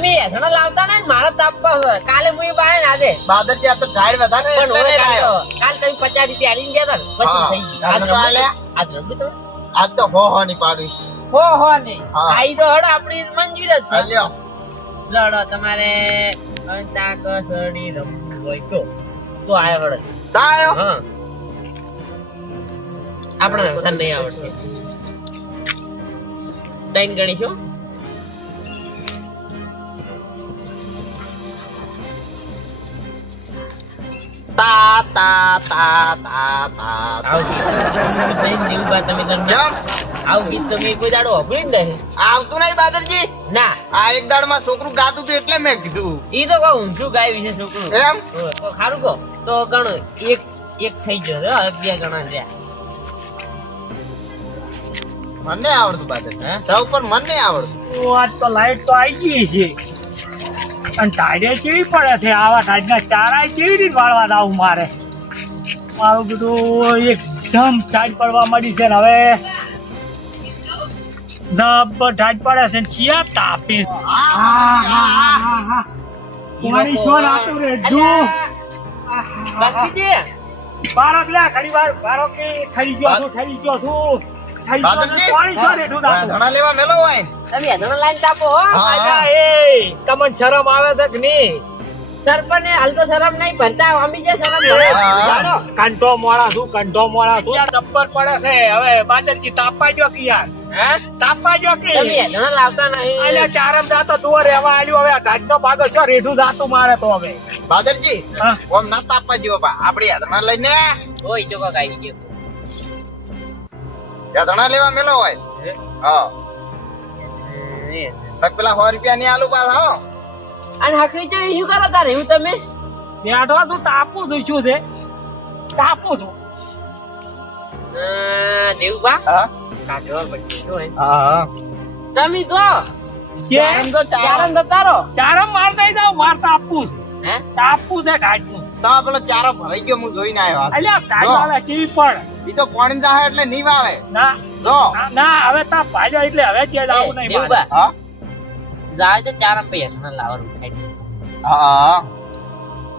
તમે એસણા લાવતા ને મારા તાપવા કાલે મુઈ બાય ના દે બાદરજી આ તો ગાઈડ વધારે પણ એટલે ઓય નહીં લાયો. કાલ તમે 50 રૂપિયા આલીને ગયા તા ને, પછી થઈ ગયું. આજ તો આલ્યા. આજ રમજો તમે. આજ તો હો ની પાડી છે. હો નહીં હા. આઈ તો હડ આપણી મંજૂર જ છે. આલ્યો. લડો તમારે અંતાક્ષરી રમવું હોય તો આયો હડ. તા આયો. હા આપણે તને નહીં આવડતી ટાઈમ ગણી છો તા તા તા તા તા. આવું ગીત જેવું બા તમે કેમ? આવું ગીત તમે કોઈ દાડો વાપરી જ નહીં આવતું નહીં બાદરજી. ના આ એક દાડમાં છોકરું ગાતું હતું એટલે મેં કીધું. ઈ તો કહું ઊંચું ગાય વિશે છોકરું એમ? તો ખારું કહો તો ગણો એક એક થઈ ગયો હવે બે ગણા રહ્યા મને આવડતું બાદરજી. હે? સૌ પર મને આવડતું. આજ તો લાઈટ તો આવી ગઈ છે અને ટાઈડે કેવી પડે છે આવા ટાઈડના ચારા કેવી રીતે વાળવા આવું મારે મારું બધું એકદમ ટાઈટ પડવા માંડી છે ને હવે જબર ટાઈટ પડે છે ને ચિયા તાપી પાણી છો નાતું રે બાકી બારો લે ઘણી વાર બારો કે ખરી ગયો છું ખરી ગયો છું ખરી ગયો છું બાદરજી. પાણી છો રેઠું નાતું ધણા લેવા મેલો હોય. તમે એનો લાઈન તાપો હો હા. આજા એ તમને શરમ આવે છે કે નહીં સરપંચ ને હાલ તો શરમ નહીં ભરતા અમી જે શરમ ભરે હા. જાણો કંઠો મોડા છું યાર ડબ્બર પડે છે હવે બાદરજી તાપવા જો કે યાર હે તાપવા જો કે તમે એનો લાવતા નહીં અલ્યા ચારમ જાતો દુઆ રહેવા આલ્યું હવે આ ઢાઢનો ભાગો છો રેઠું જાતું મારે તો હવે બાદરજી હા. ઓમ ના તાપવા જેવો બા. આપડી ધણા લઈને ઓય જો કાઈ આવી ગયો ધણા લેવા મેલો હોય. હા પેલા 100 રૂપિયા ની આલુ પાસ હો. અને હકરી તો શું કરો તારે હું તમે બેઠો તું તાપું છું શું છે તાપું છું દેવબા હા કાઢવા પડશે જો હે. હા તમે તો ચારમ તો ચારમ. ચારમ જતા રહો ચારમ માર દઈ દઉં માર તાપું છું હે તાપું છે ઢાઢનું તો પેલો ચારો ભરાઈ ગયો હું જોઈને આવ્યો હાલ. અલ્યા ઢાઢ આવે ચીવી પણ ઈ તો પાણી જાહે એટલે નહીં વાવે. ના જો ના હવે તાપ ભાજ્યો એટલે હવે ચેજ આવું નહીં મારે. દેવબા હા જાય તો ચારમ પૈસા લાવવાનું ખાઈ હા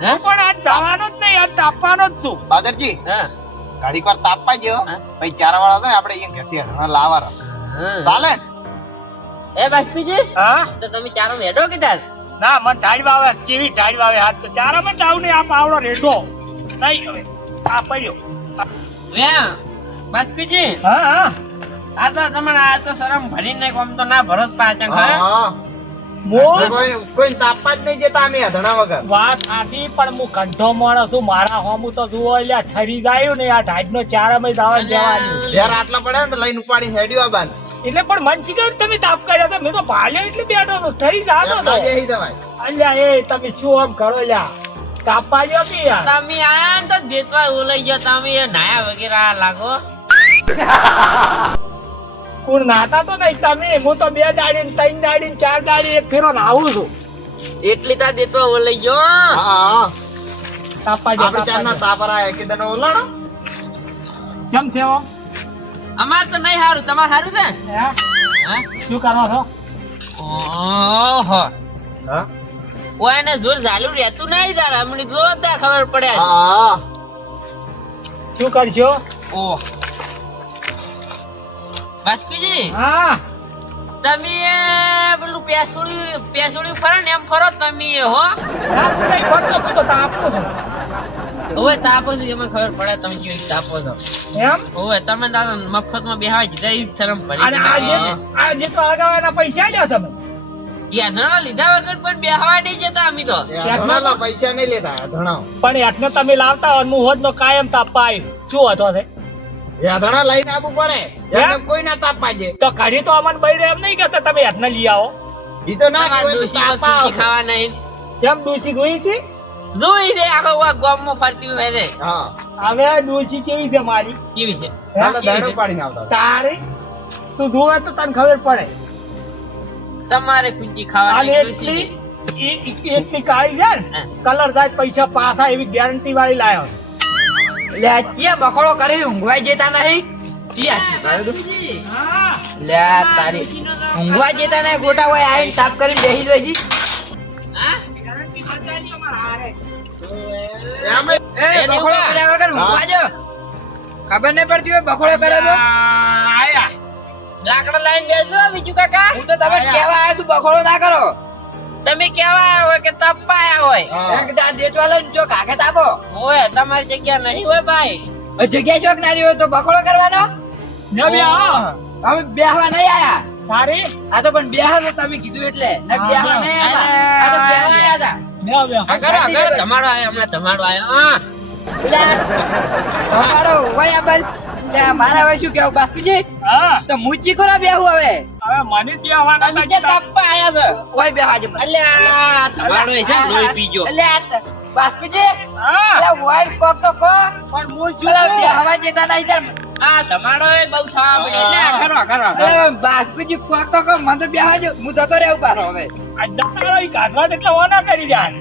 હે પણ આજ જવાનો જ નહીં આજ તાપવાનો જ છું બાદરજી હા ઘડીક વાર તાપવા ગયો હા. પછી ચારા વાળા હતા ને આપણે અહીંયા ઘેરથી ધણા લાવવા ચાલે ને? એ બાસ્પીજી હા તો તમે ચારમ હેડો કીધા ના મને ઢાળ વાવે ચીવી ઢાળ વાવે હાથ તો ચારા માં જાવ ને આ પાવડો રેડો નહીં હવે આ પડ્યો વે બાસ્પીજી હા હા આ તો તમારે આ તો શરમ ભરી નહીં કોમ તો ના ભરત પાચન હા હા. મોર કોઈ તાપવા જ નહીં જતા અમે ધણા વગર. વાત સાચી પણ હું કંઠો માણસ છું મારા હોમું તો જુઓ એટલે ઠરી જાય ને આ ઢાઢ નો ચારામાં જવા જવાનું જયારે આટલા પડે ને તો લઈને ઉપાડી હેડ્યો આ બાન. એટલે પણ મન શીખર તમે તાપ કર્યો તો મેં તો ભાલ્યો એટલે બેઠો તો ઠરી જાતો એમ તો ના બેસી જવાય. અલ્યા એ તમે શું આમ કરો લ્યા તાપવા જો કે યાર તમે આયા ને તો દેતવા ઓલાઈ ગયો તમે એ નાયા વગેરે આ લાગો કોણ નાતા તો નહીં તમે હું તો 2 દાડી ને 3 દાડી ને 4 દાડી એક ફેરો નાવું છું એટલી તા દેતવા ઓલાઈ ગયો હા હા તાપવા જો આપણે ચારના તાપરા એકદમ ઓલાડો. કેમ છે હો? અમાર તો નહીં હારું તમાર હારું છે હે? હે શું કરો છો ઓહો હા ઓયને જોર ઝાલું રહેતું નહીં તાર હમણી જોરદાર ખબર પડે આજ. હા શું કરશો ઓહ બાસ્પીજી હા તમે પેલું પેસુડી ફરો ને એમ ફરો તમે હો તાપ નહીં પડતો હું તો તાપું છું હવે તાપો છો એમાં ખબર પડે તમે કેવી તાપો છો એમ હવે તમે તારા મફતમાં બેહાવા દીધા એ શરમ અને આજે તો અગાઉના પૈસા લ્યો તમે યાદના લીધા વગર પણ બેહવા નહીં જતા અમે તો એ ધણાના પૈસા નહીં લેતા ધણા. પણ યાતને તમે લાવતા હોય હું હોત નો કાયમ તાપવા આવ્યું શું હતો છે એ ધણા લઈને આવવું પડે. એમને કોઈ ના તાપવા દે. તો ઘડી તો અમને બૈરે એમ નહીં કહેતા તમે યાતને લઈ આવો ઈ તો ના તમારે કહેવાય તો ડોશી તાપવા વસ્તુ આવો. ખાવા નહીં કેમ ડોસી જોઈ હતી જોઈ છે આખો ગામમાં ફરતી હોય છે હા હવે ડોસી કેવી છે મારી કેવી છે ચાલો દાડો પાડીને આવતા. તારી તું જોવે તો તને ખબર પડે તમારે ફૂંચી અને ખાવાની એટલી એટલી કાળી છે ને હા. કલર જાય પૈસા પાછા એવી ગેરંટી વાળી લાયો લે ચિયા બકોડો કરી ઊંઘવાઈ જતા નહીં ચિયા હા લે તારી ઊંઘવા જતા નહીં ગોટા હોય આવીને તાપ કરીને બેસી જાય છે એમ એ બખોડો કર્યા વગર ઊંઘવા જો. ખબર નહીં પડતી હોય બખોડો કરે તો. આયા લાકડા લાઈન બેસો બીજું કાકા હું તો તમે કેવા આવ્યા છું બખોડો ના કરો. તમે કેવા આવ્યા હોય કે તપાયા હોય હા. એમ કે આ દેટવા લઈને જો કાકે તાપો. હોય તમારી જગ્યા નહીં હોય ભાઈ જગ્યા શોખ ના રહ્યો તો બખોડો કરવાનો. ને બે અમે બેહવા નહીં આયા. તારી આ તો પણ બેહવા તો તમે કીધું એટલે ને બેહવા નહીં આયા. આ તો બેહવા આયા હતા. બે આગળ તમારો આવ્યો હમણાં તમારો આવ્યો હા તમારો હોય આ બસ. લે, મારા હવે શું કેવું બાસ્કુજી? હા તો મૂચી કરો બેહું હવે. હવે મને બેહવાના તમે જે તપા આયા છો કોઈ બેહવા જ મને. અલ્યા તમારો છે લોહી પીજો એટલે આ બાસ્કુજી હા એટલે વાઈટ કોક તો કો. પણ હું પેલા શું બેહવા જતા નહીં તાર. આ તમારો બહુ થવા મળ્યો એટલે કરો અરે બાસ્કુજી કોક તો કો મને તો બેહવા જો. હું જતો રહેવું પાછો હવે. આ જતા રહી કાઢવા એટલે ઓના કરી જાય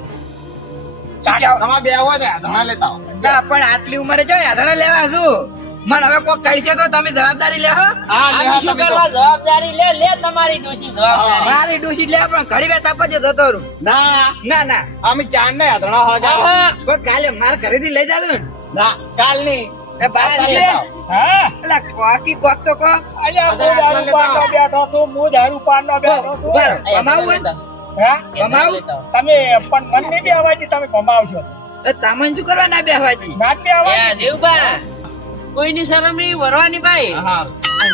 શું કહેવું? તમારે બે હોય તો ધણા લેતા આવો. ના, પણ આટલી ઉંમરે જો યાત્રા લેવા છું. મને હવે કોક કરશે તો તમે જવાબદારી લેહો. હા લે હા શું તમે તો. કરવા જવાબદારી લે તમારી ડોશી જવાબદારી મારી ડૂસી લે પણ ઘડી વાર તાપા જ જતો રહું. ના ના ના અમે ચાર ને ધણા હગાવ. આહા. પણ કાલે મારે ઘરેથી લઈ જાતો ને. ના કાલ ની એ બાસ્કુજી, લેતા આવો. હા પેલા કોકી કોક તો કો. અલ્યા હું દારૂ પાનનો બેઠો છું હું દારૂ પાનનો બેઠો છું ઉભા રહો. કમાવું હોય ને? હા કમાવું? તમે પણ મને નહીં બેહવાજી તમે કમાવશો તો તમને શું કરવા ના બેહવાજી? ના જ બેહવાજી દેવબા કોઈની શરમ નહીં વરવાની ભાઈ હા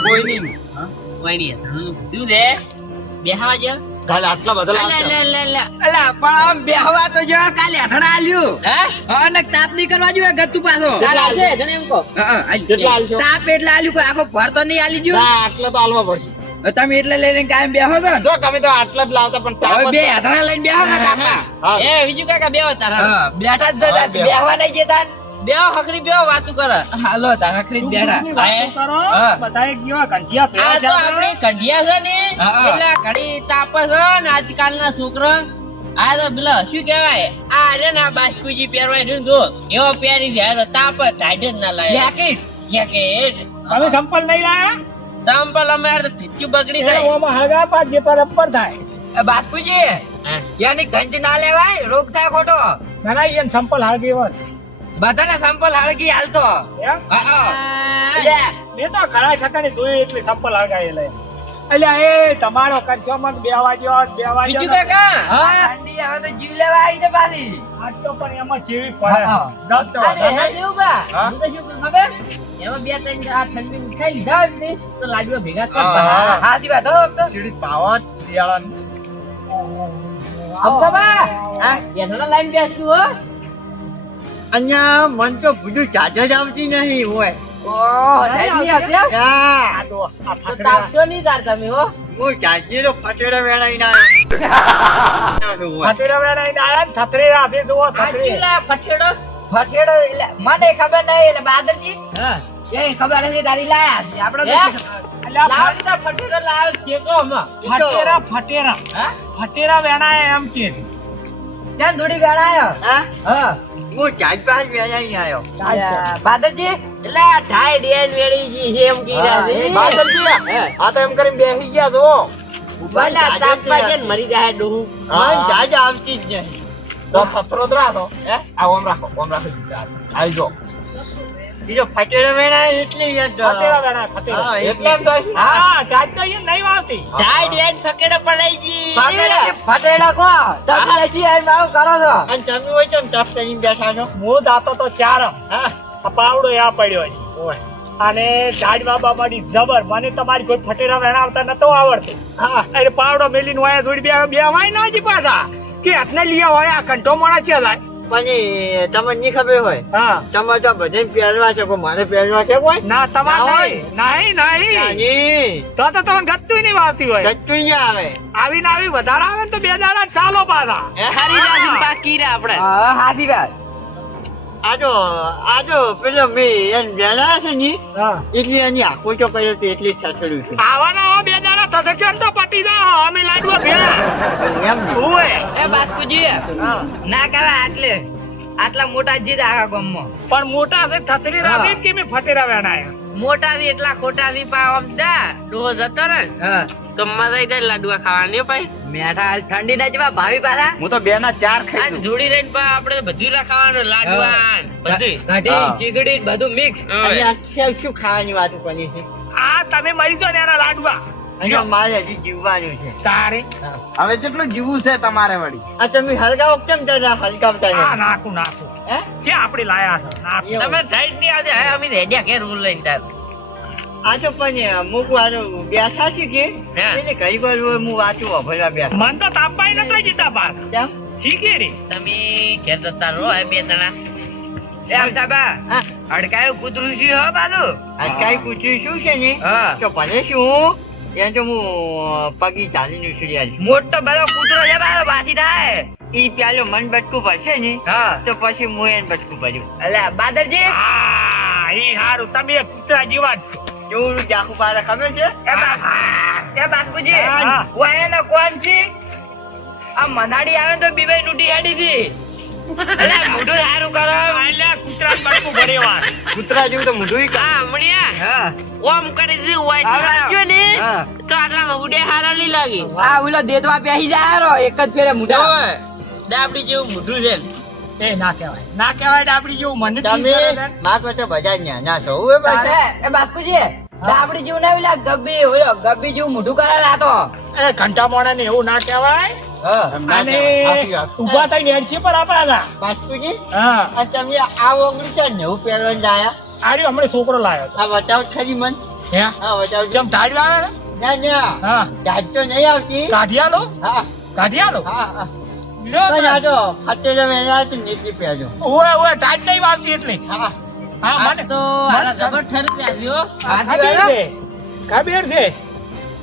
કોઈ નહીં તું દે બેહવા જ કાલે આટલા બધા લે લાગશે. લે લે લે અલા પણ આમ બેહવા તો જો કાલે હથડા આલ્યું. હે હા ને તાપ નહીં કરવા જોઈએ ગતું પાછો. ચાલ આવશે જણે એમ કહો હા, હા, આલ્યું. કેટલા આલશો? તાપ એટલે આલ્યું કોઈ આખો ભર તો નહીં આલી ગયું. ના આટલા તો આલવા પડશે. તમે એટલે લઈને કાયમ બેહો છો ને? જો તમે તો આટલા જ લાવતા પણ તાપ હવે જ બે છે. હથડા લઈને બેહો છો કાપા. હા એ બીજું કાકા બેહો તારા હા, બેઠા જ હા, તો બેહવા નહીં જતા. બેહો હકડી બેહો વાતું કરે હાલો તારા ખરીદ બેઠા. વાતો કરો હા. બધાએ ગયો કંઠિયા આ તો ફેરા આપણી કંઢિયા છે ને હા, હા. એટલે ઘડી તાપે છે ને આજકાલના છોકરા આ તો પેલા શું કહેવાય આ રે ને આ બાસ્કુજી પહેરવાય રહ્યું જો એવો પહેરી જાય તો તાપ ટાઈટ જ ના લાગે જેકેટ. જેકેટ તમે સંપલ નહીં લાયા સંપલ અમારે તો થીચ્યું બગડી જાય ઓમાં હગા પાછ જે પર અપ્પર થાય એ બાસ્કુજી હા. યાની કંચ ના લેવાય રોગ થાય ખોટો. ના ના એને સંપલ હાલગી વર બધાને સંપલ હળગી હાલતો. એમ હા, હા. આ, લે. મેં તો ઘણા ઠકાની જોઈ એટલી સંપલ હગાઈ લે એટલે એ તમારો કરશો મત બેહવા જો બીજું કાકા હા, ઠંડી હવે તો જીવ લેવા આવી છે પાછી. આજ તો પણ એમાં જેવી હા, પડે તો અરે, હે દેવુભા, હા? હું તો શું કહું ખબર? એમાં બે ત્રણ આ ઠંડી મીઠાઈ લીધા હોત ને, તો લાડવા ભેગા કર હા. પાછા. હાચી વાત હો આમ તો. સીડી પાવત શિયાળાની. અમથાબા, બેસણા લાઈન બેસતું હો. અહીંયા મન તો બધું જાજ જ આવતી નહીં હોય ઓહ, ઠંડી હશે? આ તો આ તો ફાકડા તાપશો નહીં તાર તમે હો. હું જાજે તો ફટેરો વેળાઈને આવ્યો હોય. ફટેરા વેળાઈને આયા ને થથરી રાખી જુઓ આ થથરી શું લે, ફઠેડો? ફટેડો એટલે મને ખબર નહીં એટલે બાદરજી હા. એ ખબર નથી તારી લાયા છે. આપણે હે? તો અલ્યા લાવ લીધા ફઠેડો લાવ, શેકો હમણાં. ફટેરા હા? ફટેરા વેણાય એમ કે ક્યાં દોડી વેળાયો? હા હા. હું જાજ પાસે વેળાઈને આવ્યો. બાદરજી એટલે આ ઢાઈ ડેન વેળી જી છે એમ કીધા છે. હા, બાદલજી, આ તો એમ કરીને બેસી ગયા છો. ભલા તાપમાં જઈને મરી જાય ડોહું. મન જાજ આવતી જ નહીં. તો સતરો જ રાખો. હે? આ ઓમ રાખો, ઓમ રાખો. આવી જો. બીજો ફટેરો વેળાય એટલે યાદ ફટેરા વેણાય ફટેરા હા, એટલે એમ થાય છે. હા ચાજ તો અહીંયા નહીં વાવતી ઢાઈ ડેન ફકેડો પડાઈ જી. ફટેડા કો તમે એસી આઈ મારું કરો છો. અને તમે હોય તો તપ કરીને બેઠા છો. હું જાતો તો ચાર હા આ પાવડો આ પડ્યો છે અને ઝાડ બાબા મારી જબર મને તમારી કોઈ ફટેરા વેણાવતા નતો આવડતું હા એટલે પાવડો મેલીને વાયા થોડી બે વાય ના જી પાછા કે હાથને લીયા હોય આ કંઠો મોણા છે જાય પણ એ તમને નહીં ખબર હોય હા તમે તો બધે પહેરવા છે કોઈ મારે પહેરવા છે કોઈ ના તમારે ના નહીં નહીં નાની તો તમે ગતું નહીં વાવતી હોય ગચ્ચું ના આવે. આવીને આવી વધારે આવે ને તો બે દાડા ચાલો પાછા હારી રાશિ પાકી રે આપણે. હા હાચી વાત. આજો પેલો મેં એને વેલા છે ને હા એટલે એની આંખો તો કર્યો તો એટલી જ છછડ્યું છે આવાના બે દાડા થશે ચડ તો પટી દા અમે લાડવા ભેળા એમ ને. ઓય એ બાસ્કુજી હા ના કરા આટલે આટલા મોટા જીત આખા ગામમાં. પણ મોટા છે થથરી રાતે કે મેં ફટેરા વેણાયા. મોટા થી એટલા ખોટા થી પાવ આમ જા ડોહો જતો ને હા તો મજા આવી જાય લાડવા ખાવાની હો ભાઈ. મેઠા હાલ ઠંડી ના જેવા ભાવી પાછા. હું તો 2 ના 4 ખાઈ આ દઉં. જોડી રહીને પણ આપણે બધું ખાવાનું લાડવા બધું. કઢી હા. ચીકડી બધું મિક્સ. અને આ સેવ શું ખાવાની વાતો કરી છે આ તમે મરી જાઓ ને એના લાડવા. અને મારે હજી જીવવાનું છે તારે હવે કેટલું જીવું છે તમારે વળી? આ તમે હલગાવો કેમ જરા હલગાવતા આ નથી? નાખું હે? જે આપણે લાયા છે નાખું. તમે સાઈડ ની આવજે હવે અમે રેડિયા ઘેર રૂલ લઈને તાર. આ તો પણ અમુક વારો બેઠા છે કે હા. એને ઘણી વાર હું વાંચું ભલા બેઠા મન તો તાપાય નતો જીતા બાર કેમ? શીખે રે. તમે ઘેર જતા રહો હવે 2 જણા. એ આવતા બા હા અડકાયું કૂતરું છે હો બાજુ. આ કઈ પૂછ્યું શું છે ને હા તો ભલે શું એને તો હું પગી ચાલીને ઉછળી આવીશ. મોટો બધો કૂતરો છે બાજુ પાછી થાય. ઈ પ્યાલો મન બટકું ભરશે ને હા તો પછી હું એને બટકું ભર્યું. એટલે બાદરજી આ ઈ હારું તમે કૂતરા જેવા જ છો. કેવું જાખું પાડે ખબર છે? એ બાસ્કુજી હા. વાયનો કોણ છે? આ મનાડી આવે તો બીબાઈ નૂટી હેડી હતી. એટલે મોઢું સારું કરો. આલ્યા કૂતરા બટકું ભરેવા. કૂતરા જેવું તો મોઢું હા હમણાં હા ઓમ કરી દીધું હોય તો વાંચ્યો ને હા. તો આટલામાં ઉડે હારા નહીં લાગી. આ ઓલો દેતવા પેહી જાય રો એક જ ફેરે મોઢા. ઓય, ડાબડી જેવું મોઢું છે ને. એ ના કહેવાય ડાબડી જેવું મને તમે માર પાસે બધા નાના છો હવે તારે એ બાસ્કુજી ડાબડી જેવું ના લાગ ગબ્બી ઓલો ગબ્બી જેવું મોઢું કરે લાતો. એ ઘંટા મોણા ને એવું ના કહેવાય. અને ઉભા થઈને હેડશે પર આપણા. બાસ્કુજી હા આ તમે આ ઓગળી છે નવું પહેરવાનું લાયા આર્યો હમણાં છોકરો લાયો હતો. આ બતાવો ખરી મન હે હા બતાવો જેમ ટાળ્યો આવે ને ના ના હા જાત તો નહીં આવતી કાઢિયાલો હા કાઢિયાલો હા હા લ્યો બસ તો. આ તો ખાતે વેલા તો નીચે પહેરજો ઓય ટાઈટ નહીં વાવતી એટલે હા હા આ મને તો હારા જબર ઠરી આવ્યો. ખબર છે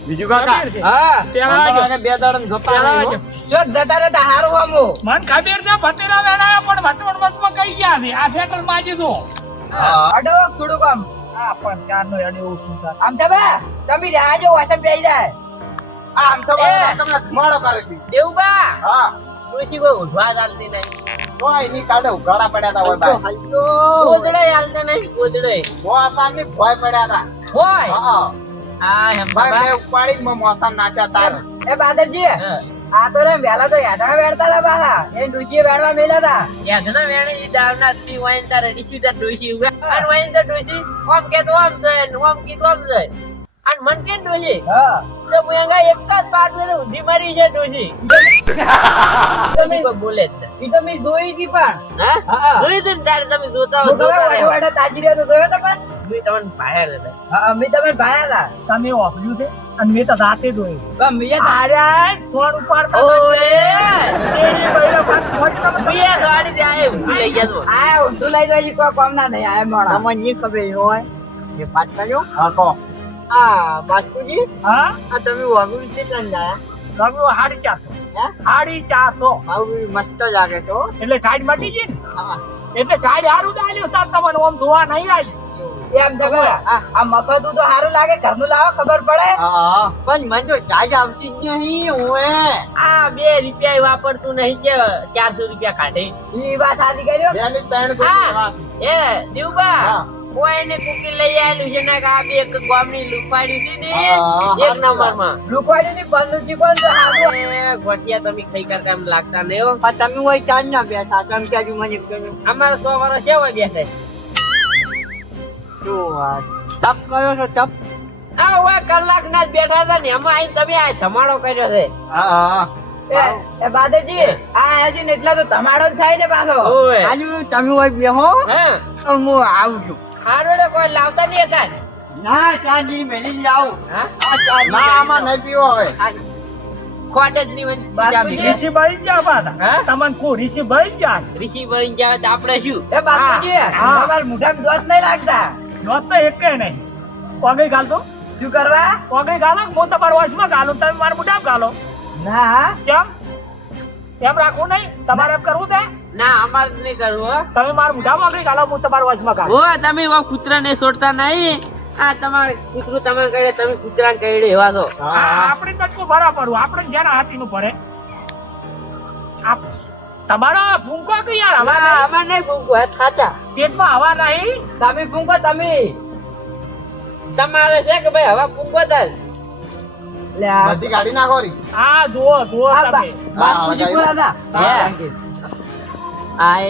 બીજું કાકા ખબર છે હા પેલા આવજો. 2 દાડા ગપ્પા પેલા આવી આવજો. જો જતા રહેતા હારું આમો. મન ખબર છે ફટેરા વેણાયા પણ વટવટ વટમાં કઈ ગયા છે આ સેકલ માજી દો અડો થોડું કામ આ પણ ચાર નો અડે ઓછું થાય. આમ છે બા તમે રાજો વાસણ પેઈ જાય. આમ તો તમને ધુમાડો કરે છે. દેવબા હા ડોશી કોઈ ઉઠવા ચાલતી નહીં. કોઈ ની કાલે ઉઘાડા પડ્યા હતા હોય ભાઈ. ગોદડે હાલતા નહીં ગોદડે. મોસામની ભોય પડ્યા હતા. હોય હા હા એમ ભાઈ બાબા. મેં ઉપાડી ને મોસામ નાચ્યા તાર. એ બાદરજી હા. આ તો રે વેલા તો યાદા વેડતા હતા પાછા એ ડુસીએ વેડવા મેલા હતા. યાદના વેણે ઈ દાવના થી વાઈન તારે રિસીતા ડોશી ઉભા. અને વાઈન તો ડોશી ઓમ કે તો ઓમ જાય ને ઓમ કે તો ઓમ જાય. અને મન કે ડોશી હા તો મુયંગા એક જ પાટલે તો ઊંધી મારી છે ડોશી. તમે કોઈ બોલે જ નહીં. ઈ તો મેં જોઈ હતી પણ હા હા. જોઈ તું ને તારે તમે જોતા હો હું ખબર જોતા વાડે રહો. વાડે તાજી રહ્યો તો જોયો તો પણ જોઈ તમને ભાયા હતા. હા મેં તમે ભાયા હતા તમે વાપર્યું છે અને મેં તો રાતે જોયું. પણ મેં તો અરે સોન ઉપાડતા ઓએ શેરી બૈરા ભાગ મોટી તમે બીએ ગાડી જાય ઊંધી લઈ ગયા તો. આ ઊંધું લઈ જાય કોઈ કામ ના નહીં આ મોણા. તમને નહીં ખબર હોય એ વાત કર્યો હા કહો. આ બાસ્કુજી હા આ તમે વાગું કેટલા લાયા ગમ્યું 450 હે 450 આવું મસ્ત લાગે છો એટલે ટાઈટ મટી ગઈ ને હા એટલે ટાઈટ હારું દાલ્યું તાર તમને ઓમ ધોવા નહીં આવી. એમ છે બરા આ મફતું તો સારું લાગે ઘરનું લાવો ખબર પડે. હા પણ મને તો ચાર્જ આવતી જ નહીં ઓએ આ 2 રૂપિયા વાપરતું નહીં કે 400 રૂપિયા કાઢે. ઈ વાત સાચી કર્યો. બેની ત્રણ કોઈ હા લેવા. એ દેવબા હા. કોઈને કુકી લઈ આવેલું છે ને કે આ બે એક ગામની લૂંટાડી હતી ને હા, એક નંબરમાં. રૂપાડી ની બંદૂકી કોણ તો હારું. એ ગોઠિયા તમે ખાઈ કરતા એમ લાગતા ને હો. પણ તમે હોય ચાર્જ ના બેઠા તમે ક્યાં મને કહ્યું અમારા 100 વર્ષ છે હોય બેસે. શું વાત તપ કર્યો છો તપ આ હોય કલાક ના જ બેઠા હતા ને એમાં આઈને તમે આ ધમાડો કર્યો છે. હા હા એ બાદરજી આ હજી ને એટલા તો ધમાડો જ થાય ને પાછો. ઓય આજુ તમે હોય બેહો હા હું આવું છું હારું રે કોઈ લાવતા નહીં હતા ને. ના ચાર્જ મેલી જ આવું હા આ ચાર્જ ના આમાં નહીં પીવો હવે. ખોટ જ નહીં હોય. બાપુજી. ઋષિ બળી ગયા પાછા હા? તમને કો ઋષિ બળી ગયા ઋષિ બની જાય તો આપણે શું. એ બાપુજી હા. તમારા મોઢામાં દોષ નહીં લાગતા. દોત તો એક નહીં પગે ગાલતો શું કરવા પગે ગાલો હું તમારા વોશમાં ગાલું તમે મારા મોઢામાં ગાલો ના કેમ એમ રાખવું નહીં તમારે એમ કરવું છે ના અમારે નહીં કરવું હો. તમે મારા મોઢામાં પગે ગાલો હું તમારા વોશમાં ગાલો ઓ તમે કૂતરાને છોડતા નહીં. આ તમારે કૂતરું તમે કહે તમે કૂતરાને કહી એવા તો. હા આપણે તટકો બરાબર આપણે જેના હાથીનું પડે તમારો ફૂંકો કે યાર હવા નહીં આમાં નહીં ફૂંકો ખાચા પેટમાં હવા નહીં તમે ફૂંકો તમે તમારે છે કે ભાઈ હવા ફૂંકો તાર લે આ બધી ગાડી નાખો રી આ જુઓ જુઓ આ તમે બાસ્કુજી પૂરા હતા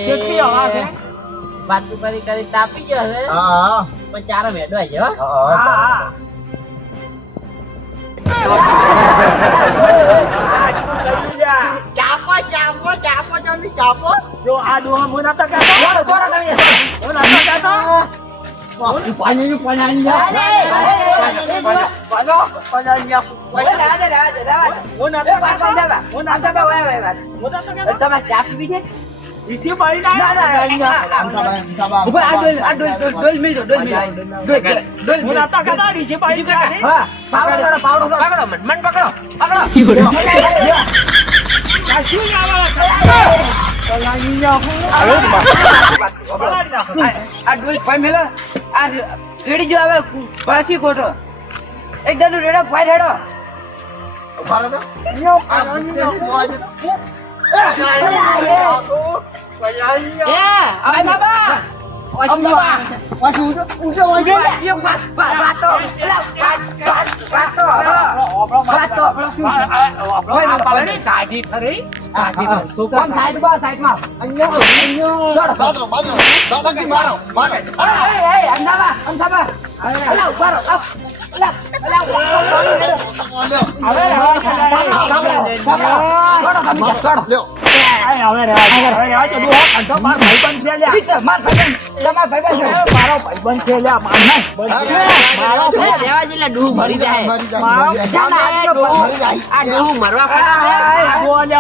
કેટલી હવા છે બાતું કરી તાપી ગયો છે હા પણ ચારો મેડવા છે હો હા હા ચાપો ચાપો ચાપો તમે ચાપો જો આ ડોહા મો નતા કાતો છોડો છોડો તમે મો નતા કાતો પાણી પાણી મો નતા કાતો તમે ચા પીવી છે ઈસી પાડી ના ઉપર આ ડોલ મી દો ડોલ મો નતા કાતો ઈસી પાડી ના હા પાવડો પકડો મન પકડો શું ગાવા આ ડોલ ભાઈ મેલા આ રેડી જો આવે પાછી કોટો એક દનો રેડો ભાઈ રેડો ઉભા રહો દાદાજી મારો મારે લ્યો મારો ભાઈબંધ છે લ્યા લેવા જેટલા ડૂહ ભરી જાય આ ડૂહ મરવા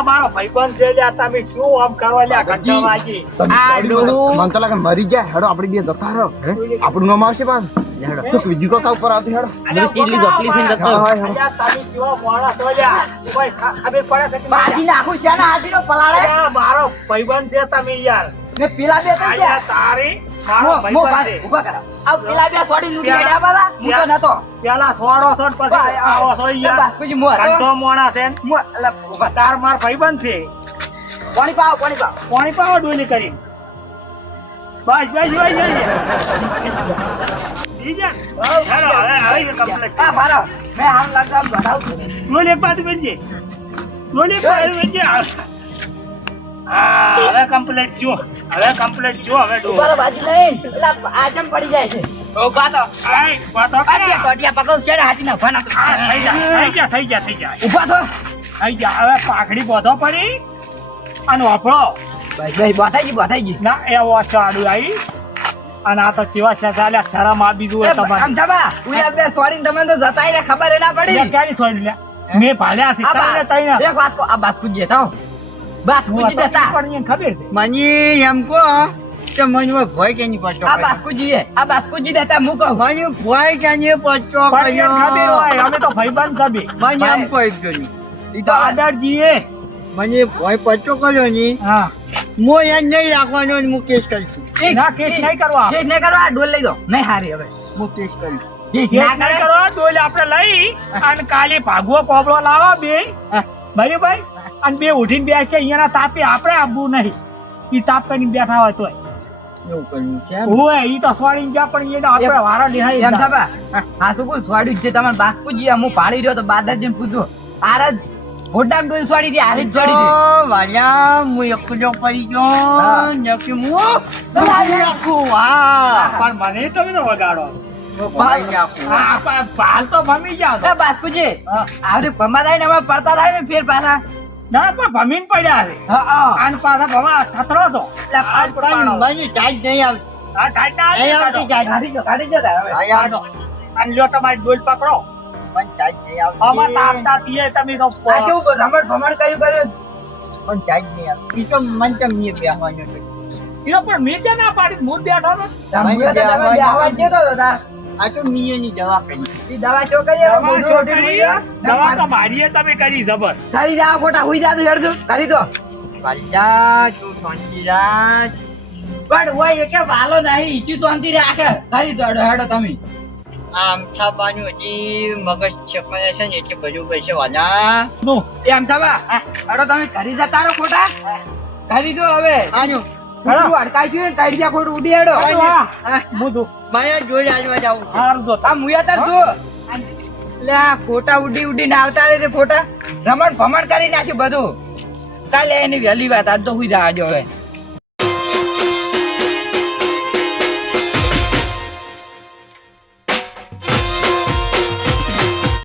મારો ભાઈબંધ છે લ્યા તમે શું આમ કરવા લ્યા ઘંટા વાગી આ ડૂહ મન તો લાગે મરી જાય હેડો આપડી બે જતા રહો આપણું નામ આવશે પાછું હેડો તો બીજું કા ઉપર આવતી હેડો કેટલી ગપલી થઈ જતો તમે જેવો માણસ છો લ્યા કોઈ ખબર પડે છે બાજી નાખું છે ને હાથીનો પલાળે મારો ભાઈબંધ છે તમે યાર મે પેલા બે થઈ ગયા તારી મારો ભાઈબંધ છે ઉભા કરો આ પેલા બે છોડી લૂટી આડ્યા પાછા હું તો નતો પેલા સોડો સોડ પછી આવો છો યાર બાસ્કુજી મો હતો ઘંટો મોણા છે મો અલા ઉભા તાર માર ભાઈબંધ છે પાણી પાવો પાણી પાવો ડોલી કરી બસ આ ભારો મે હાલ લગામ બતાવું ડોલી પાસ બનજે હવે કમ્પ્લીટ છો હવે ડો ઉભા બાજી નહીં પેલા આટમ પડી જાય છે ઉભા તો આય વાતો અરે ટોટિયા પકડ છે ને હાથી ના ફના થઈ ગયા ઉભા તો થઈ ગયા હવે પાઘડી બોધો પડી અને વાપરો ભાઈ બતાઈ ના એ વાચો આડું આવી અને આ તો કેવા છે ચાલ્યા શરમ આપી દઉં તમારે આમ થબા ઉયા બે છોડીને તમે તો જતાઈ ને ખબર ના પડી ક્યાંની છોડી લે મેં ભાલ્યા છે તારે તઈને એક વાત કો આ બાસ્કુજી હતા બાસ્કુજી હતા પણ એને ખબર છે મને એમ કહો કે મને ભય કે નહીં પડતો આ બાસ્કુજી હતા હું કહું મને ભય કે નહીં પડતો પણ એને ખબર હોય અમે તો ભાઈબંધ સબી મને એમ કહી ગયો ઈ તો આદરજીએ મને ભય પડતો કર્યો નહીં હા હું યાદ નહીં રાખવાનો અને હું કેસ કરીશું ના કેસ નહીં કરવા કેસ નહીં કરવા ડોલ લઈ દો નહીં હારી હવે હું કેસ કરીશ કેસ કેસ ના નહીં કરે કરવા ડોલે આપણે લઈ અને કાલે ભાગવો કોબળો લાવવા બે હા. બરાબર અને બે ઉઠીને બેસે અહીંયાના તાપે આપણે આવવું નહીં ઈ તાપ કરીને બેઠા હોય તોય એવું કર્યું છે એમ? હોય ઈ તો સ્વાડી ગયા પણ એને આપણે વારો એમ લેહાઈ થબા હા શું કોઈ સ્વાડ્યું છે તમારે બાસ્કુજી હું પાડી રહ્યો તો બાદાજીને પૂછું આરજ હોડામ ડોલ સ્વાડી દી હારી જ છોડી દે તો વાલા હું એકલો પડી ગયો હા. નકી હું ભાઈ નાખું. હા પણ મને તમે તો વગાડો હું ભાઈ નાખું. પાલ તો ભમી જાવ એ બાસ્કુજી આવરે ભમા થાય ને અમે પડતા થાય ને ફેર પાછા ના પણ ભમીને પડ્યા છે હા આન પાછા ભમા થતરો તો પણ મને ચાર્જ નહીં આવતી. આ ટાટા નહીં આવતી ચાર્જ. કાઢી જો તારે હવે. નહીં આવતી. અને લ્યો તમારી ડોલ પકડો પણ ચાર્જ નહીં આમાં આવતી. તાપતા પીએ તમે તો આ કેવું રમણ ભમણ કર્યું પણ ચાર્જ નહીં આવતી. ઈ તો મન તો મેં બેહવાનું હતું. ઈનો પણ મેં છે ના પાડી મૂળ બેઠો તો તમે બે આવાજ દેતો હતો તાર આ તો મિયાની દવા કરી. ઈ દવા શો કરી હવે દવા મોઢું શો ઓઢી કરી? ગયું. દવા તો મારીએ તમે કરી જબર તારી જા ખોટા હુઈ જા તું હેડ તું કરી દો વાલા તું શાંતિ રાખ. પણ ઓય એકે વાલો નહીં ઈચી તો અંતી રાખે કરી દો હેડો તમે આ અમથાબાનું હજી મગજ ચકને છે ને એટલે બધું પૈસે વાલા. નું એમ થવા હેડો તમે કરી જતા રહો ખોટા કરી દો હવે આજો ખોટું અડકાઈ ગયું ને કાઢી જા ખોટું ઉડી હેડો હું તો મારે જોઈ આજવા જાવું છે. સારું તો આ મુયા તાર જો એટલે આ ખોટા ઉડી ઉડીને આવતા રહે છે ખોટા રમણ ભમણ કરી નાખ્યું બધું કાલે એની વહેલી વાત આજ તો હુઈ જા આજો હવે